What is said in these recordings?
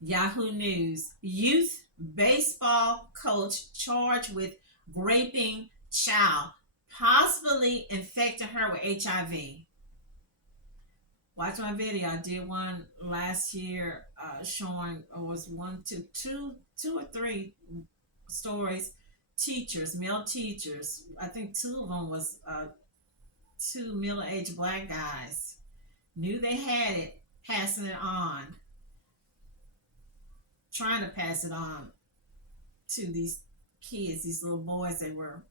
Yahoo News. Youth baseball coach charged with raping child, possibly infecting her with HIV. Watch my video. I did one last year showing, was one, two or three stories. Teachers, male teachers. I think two of them was two middle-aged black guys. Knew they had it, passing it on, trying to pass it on to these kids, these little boys they were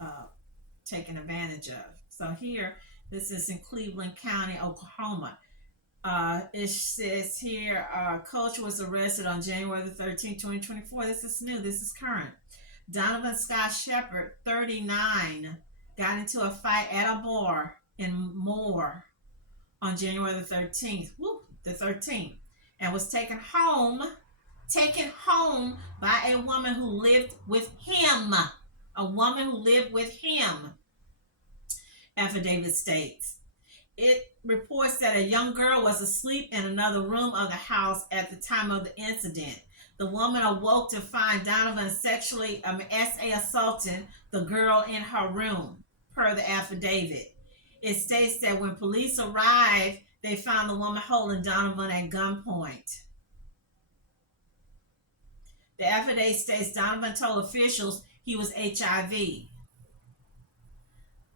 uh, taken advantage of. So here, this is in Cleveland County, Oklahoma. It says here, coach was arrested on January the 13th, 2024. This is new. This is current. Donovan Sheppard, 39, got into a fight at a bar in Moore on January the 13th. The 13th. And was taken home by a woman who lived with him. A woman who lived with him. Affidavit states. It reports that a young girl was asleep in another room of the house at the time of the incident. The woman awoke to find Donovan sexually assaulting the girl in her room, per the affidavit. It states that when police arrived, they found the woman holding Donovan at gunpoint. The affidavit states Donovan told officials he was HIV.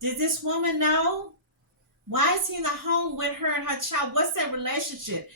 Did this woman know? Why is he not home with her and her child? What's their relationship?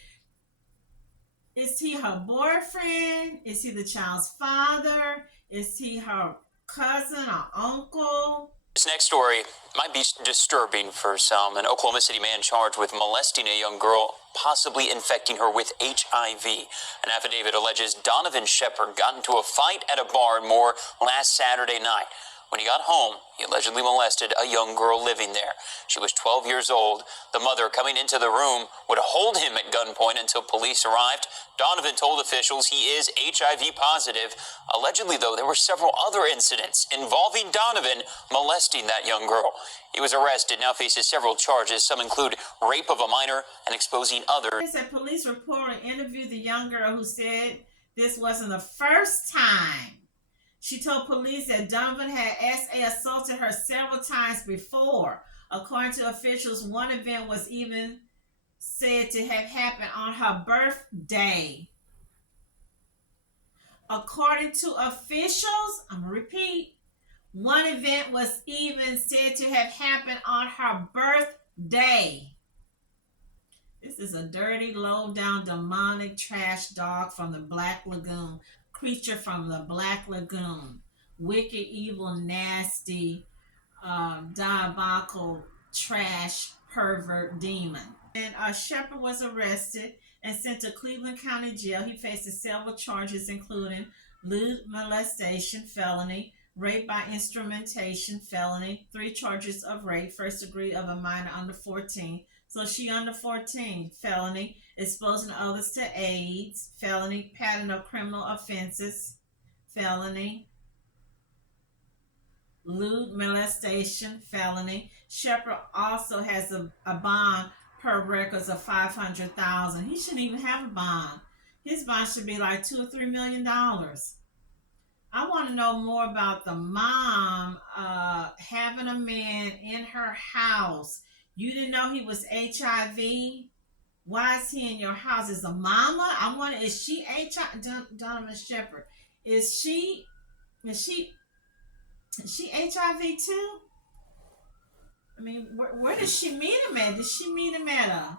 Is he her boyfriend? Is he the child's father? Is he her cousin or uncle? This next story might be disturbing for some. An Oklahoma City man charged with molesting a young girl, possibly infecting her with HIV. An affidavit alleges Donovan Sheppard got into a fight at a bar in Moore last Saturday night. When he got home, he allegedly molested a young girl living there. She was 12 years old. The mother, coming into the room, would hold him at gunpoint until police arrived. Donovan told officials he is HIV positive. Allegedly, though, there were several other incidents involving Donovan molesting that young girl. He was arrested, now faces several charges. Some include rape of a minor and exposing others. A police reporter interviewed the young girl who said this wasn't the first time. She told police that Donovan had assaulted her several times before. According to officials, one event was even said to have happened on her birthday. According to officials, I'm going to repeat, one event was even said to have happened on her birthday. This is a dirty, low-down, demonic trash dog from the Black Lagoon. Creature from the Black Lagoon. Wicked, evil, nasty, diabolical, trash, pervert, demon. And Sheppard was arrested and sent to Cleveland County Jail. He faces several charges, including lewd molestation, felony, rape by instrumentation, felony, 3 charges of rape, first degree of a minor under 14. So she under 14, felony, exposing others to AIDS, felony, pattern of criminal offenses, felony, lewd molestation, felony. Sheppard also has a bond per records of $500,000. He shouldn't even have a bond. His bond should be like $2 or $3 million. I want to know more about the mom having a man in her house. You didn't know he was HIV? Why is he in your house? Is the mama? I wonder, is she HIV? Donovan Sheppard. Is she HIV too? I mean, where did she meet him at? Did she meet him at a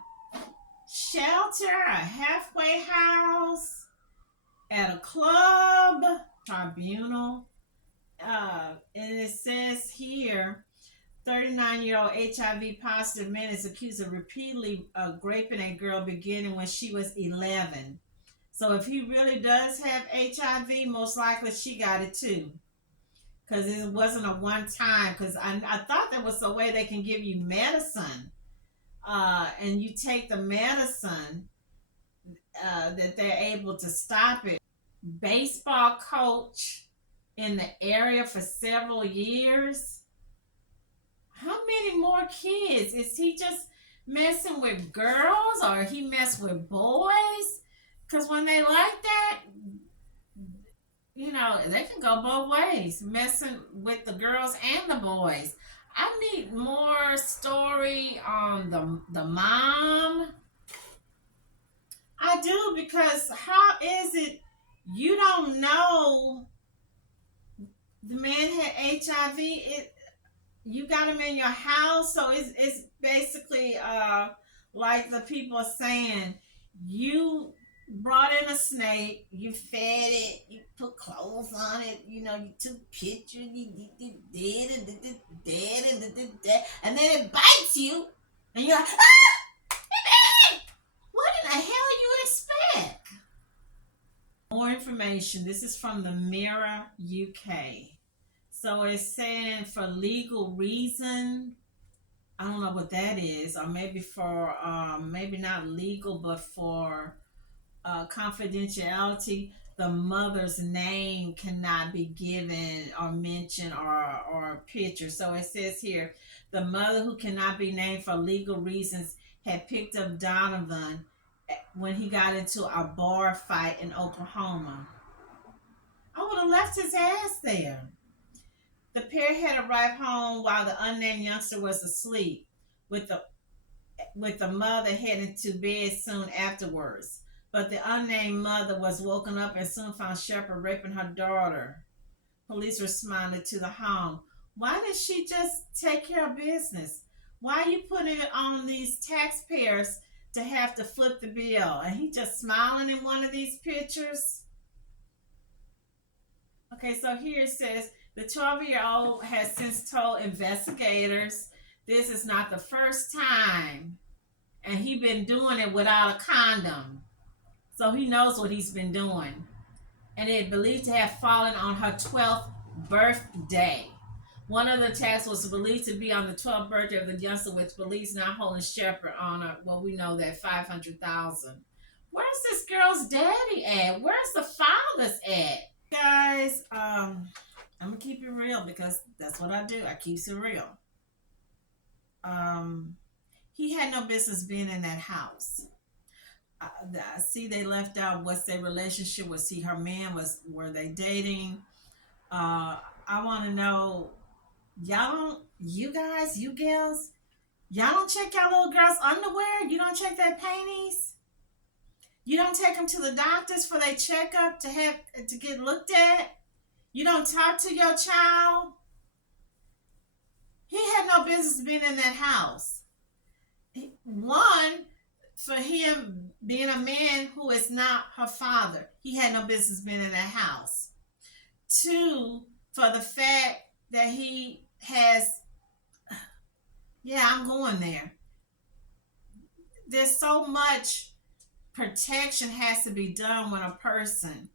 shelter, a halfway house, at a club, tribunal? And it says here, 39-year-old HIV positive man is accused of repeatedly raping a girl beginning when she was 11. So if he really does have HIV, most likely she got it too. Because it wasn't a one time. Because I thought there was a way they can give you medicine. And you take the medicine that they're able to stop it. Baseball coach in the area for several years. How many more kids? Is he just messing with girls or he mess with boys? Because when they like that, you know, they can go both ways, messing with the girls and the boys. I need more story on the mom. I do, because how is it you don't know the man had HIV? You got him in your house, so it's basically like the people are saying, you brought in a snake, you fed it, you put clothes on it, you know, you took pictures, you did and then it bites you, and you're like, ah, what in the hell you expect? More information. This is from the Mirror UK. So it's saying for legal reason, I don't know what that is, or maybe for maybe not legal, but for confidentiality, the mother's name cannot be given or mentioned, or a picture. So it says here, the mother, who cannot be named for legal reasons, had picked up Donovan when he got into a bar fight in Oklahoma. I would have left his ass there. The pair had arrived home while the unnamed youngster was asleep, with the mother heading to bed soon afterwards. But the unnamed mother was woken up and soon found Sheppard raping her daughter. Police responded to the home. Why did she just take care of business? Why are you putting it on these taxpayers to have to flip the bill? And he just smiling in one of these pictures? Okay, so here it says, the 12-year-old has since told investigators this is not the first time, and he been doing it without a condom. So he knows what he's been doing. And it believed to have fallen on her 12th birthday. One of the attacks was believed to be on the 12th birthday of the youngster, with police now holding Sheppard on well, we know that $500,000. Where's this girl's daddy at? Where's the fathers at? Guys, I'm gonna keep it real, because that's what I do. I keep it real. He had no business being in that house. I see they left out what's their relationship. Was he her man? Were they dating? I want to know, you guys, you gals, y'all don't check y'all little girls' underwear? You don't check their panties? You don't take them to the doctors for their checkup to get looked at? You don't talk to your child? He had no business being in that house. One, for him being a man who is not her father, he had no business being in that house. Two, for the fact that he has, I'm going there. There's so much protection has to be done when a person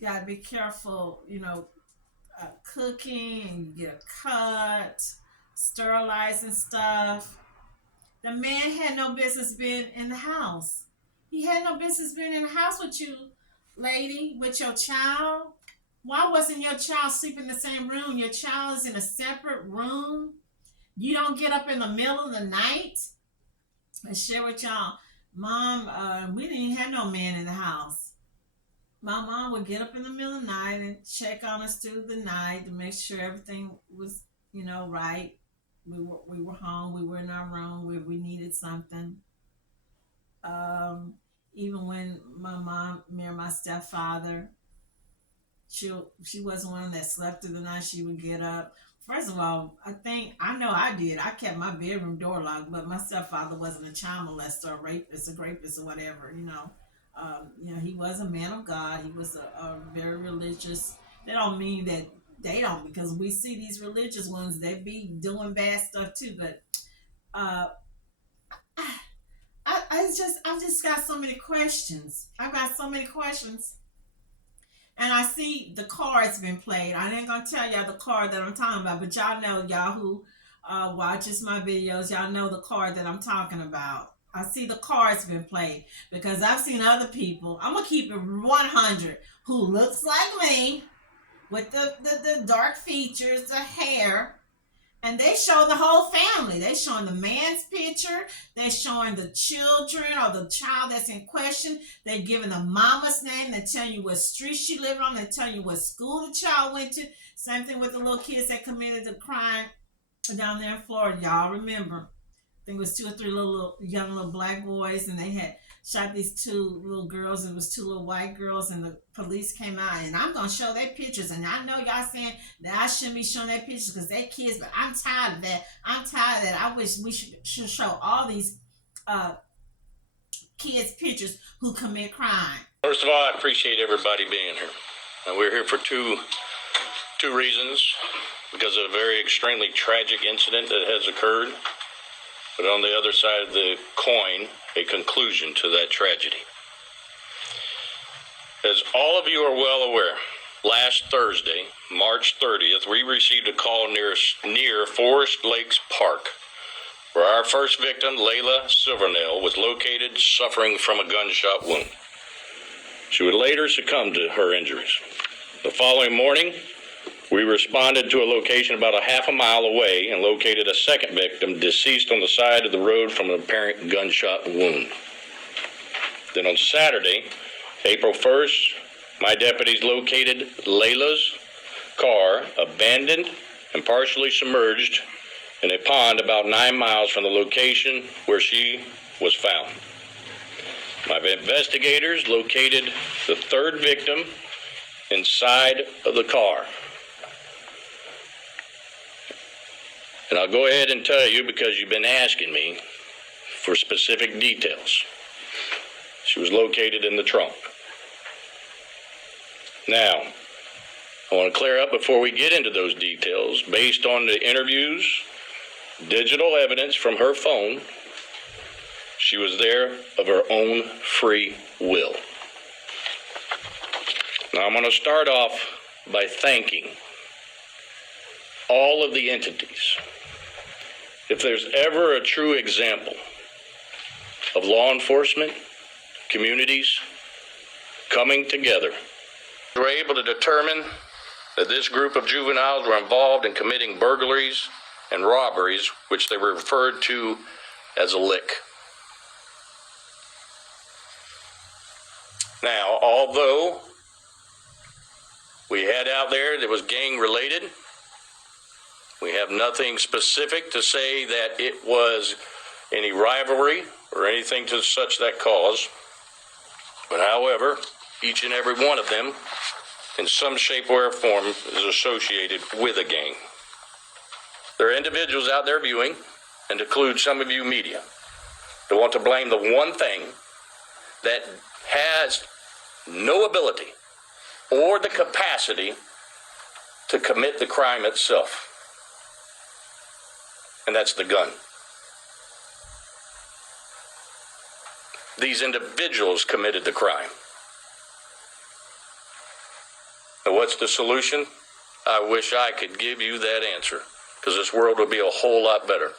gotta be careful, cooking, and you get a cut, sterilizing stuff. The man had no business being in the house. He had no business being in the house with you, lady, with your child. Why wasn't your child sleeping in the same room? Your child is in a separate room. You don't get up in the middle of the night and share with y'all, Mom, we didn't have no man in the house. My mom would get up in the middle of the night and check on us through the night to make sure everything was, right. We were home. We were in our room where we needed something. Even when my mom, me and my stepfather, she wasn't one that slept through the night. She would get up. First of all, I know I did. I kept my bedroom door locked, but my stepfather wasn't a child molester, a rapist, or whatever. He was a man of God. He was a very religious. That don't mean that they don't, because we see these religious ones, they be doing bad stuff too. But I've just got so many questions. I've got so many questions. And I see the card's been played. I ain't gonna tell y'all the card that I'm talking about, but y'all know, y'all who watches my videos, y'all know the card that I'm talking about. I see the card's been played, because I've seen other people, I'm gonna keep it 100, who looks like me, with the dark features, the hair, And they show the whole family. They showing the man's picture. They showing the children or the child that's in question. They giving the mama's name. They telling you what street she lived on. They telling you what school the child went to. Same thing with the little kids that committed the crime down there in Florida. Y'all remember? I think it was two or three young little black boys, and they had shot these two little girls. It was two little white girls, and the police came out. And I'm gonna show their pictures. And I know y'all saying that I shouldn't be showing their pictures because they're kids, but I'm tired of that. I'm tired of that. I wish we should show all these kids pictures who commit crime. First of all, I appreciate everybody being here. We're here for two reasons. Because of a very extremely tragic incident that has occurred, but on the other side of the coin, a conclusion to that tragedy. As all of you are well aware, last Thursday, March 30th, we received a call near Forest Lakes Park, where our first victim, Layla Silvernail, was located suffering from a gunshot wound. She would later succumb to her injuries. The following morning, we responded to a location about a half a mile away and located a second victim deceased on the side of the road from an apparent gunshot wound. Then on Saturday, April 1st, my deputies located Layla's car abandoned and partially submerged in a pond about 9 miles from the location where she was found. My investigators located the third victim inside of the car. And I'll go ahead and tell you because you've been asking me for specific details. She was located in the trunk. Now, I want to clear up before we get into those details. Based on the interviews, digital evidence from her phone, she was there of her own free will. Now, I'm going to start off by thanking all of the entities. If there's ever a true example of law enforcement, communities coming together, we were able to determine that this group of juveniles were involved in committing burglaries and robberies, which they were referred to as a lick. Now, although we had out there that was gang related, we have nothing specific to say that it was any rivalry or anything to such that cause. But however, each and every one of them, in some shape or form, is associated with a gang. There are individuals out there viewing, and to include some of you media, that want to blame the one thing that has no ability or the capacity to commit the crime itself. And that's the gun. These individuals committed the crime. And what's the solution? I wish I could give you that answer, because this world would be a whole lot better.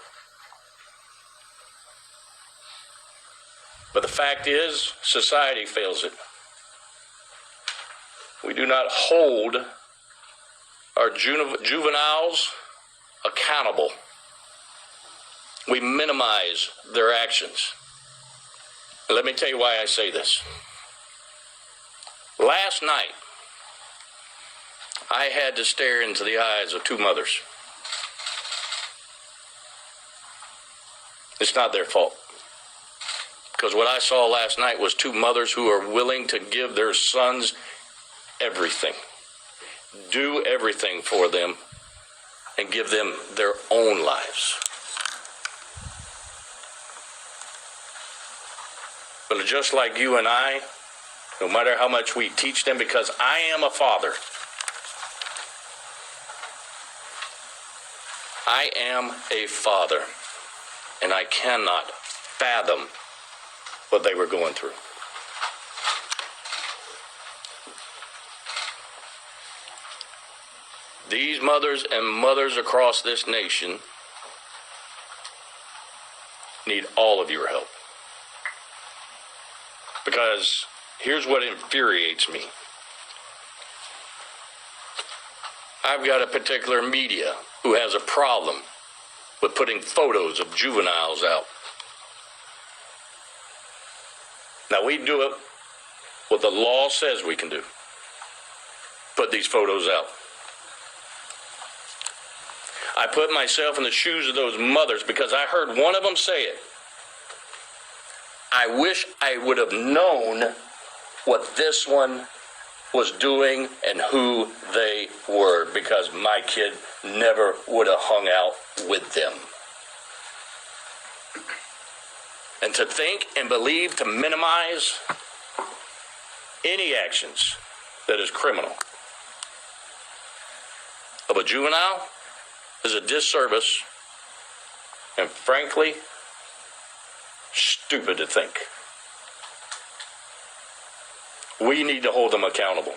But the fact is, society fails it. We do not hold our juveniles accountable. We minimize their actions. And let me tell you why I say this. Last night, I had to stare into the eyes of two mothers. It's not their fault. Because what I saw last night was two mothers who are willing to give their sons everything, do everything for them, and give them their own lives. But just like you and I, no matter how much we teach them, because I am a father, I am a father, and I cannot fathom what they were going through. These mothers and mothers across this nation need all of your help. Because here's what infuriates me. I've got a particular media who who has a problem with putting photos of juveniles out. Now, we do it what the law says we can do. Put these photos out. I put myself in the shoes of those mothers because I heard one of them say it. I wish I would have known what this one was doing and who they were, because my kid never would have hung out with them. And to think and believe to minimize any actions that is criminal of a juvenile is a disservice, and frankly, stupid to think. We need to hold them accountable.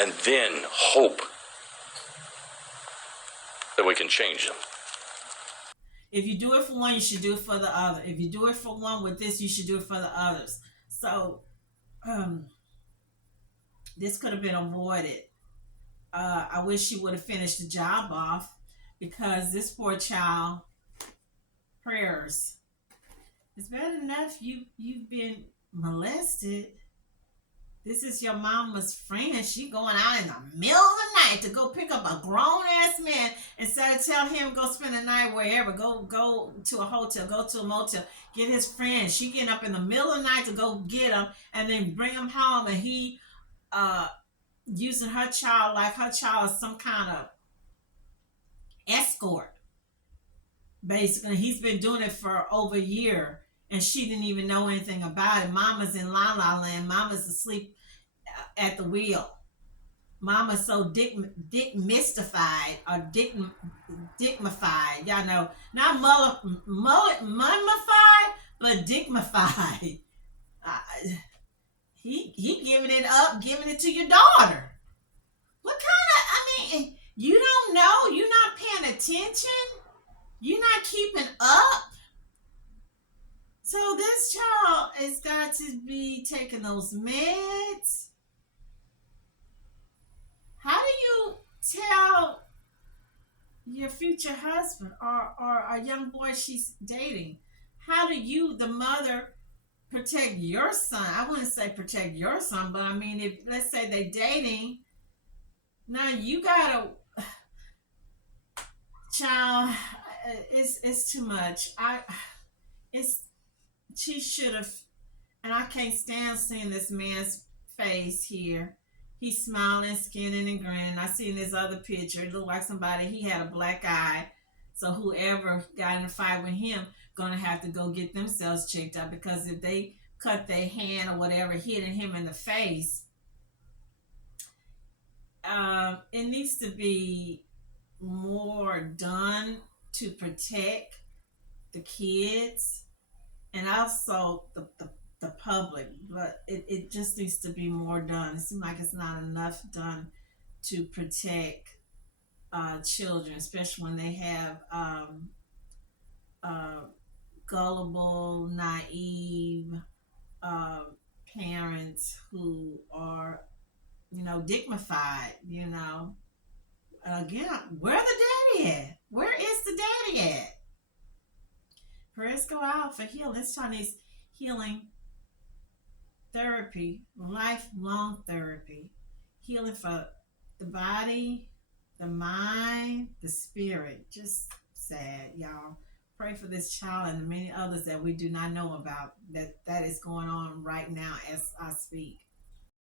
And then hope that we can change them. If you do it for one, you should do it for the other. If you do it for one with this, you should do it for the others. So, this could have been avoided. I wish she would have finished the job off, because this poor child, prayers. It's bad enough you've been molested. This is your mama's friend. She going out in the middle of the night to go pick up a grown-ass man instead of tell him go spend the night wherever. Go to a hotel, go to a motel, get his friend. She getting up in the middle of the night to go get him and then bring him home, and he using her child like her child is some kind of escort. Basically, he's been doing it for over a year, and she didn't even know anything about it. Mama's in La La Land. Mama's asleep at the wheel. Mama's so mystified or dignified. Y'all know, not mummified, but dignified. He giving it up, giving it to your daughter. What kind of, you don't know? You're not paying attention? You're not keeping up? So this child has got to be taking those meds. How do you tell your future husband or a young boy she's dating? How do you, the mother, protect your son? I wouldn't say protect your son, but if, let's say they're dating, now you gotta, child, it's too much. She should have, and I can't stand seeing this man's face here. He's smiling, skinning, and grinning. I seen this other picture. It looked like somebody, he had a black eye. So whoever got in a fight with him gonna have to go get themselves checked out, because if they cut their hand or whatever, hitting him in the face, it needs to be more done to protect the kids and also the public, but it just needs to be more done. It seems like it's not enough done to protect children, especially when they have gullible, naive parents who are, dignified, Again, where the daddy at? Where is the daddy at? Prayers go out for healing. This child needs healing therapy, lifelong therapy. Healing for the body, the mind, the spirit. Just sad, y'all. Pray for this child and the many others that we do not know about that is going on right now as I speak.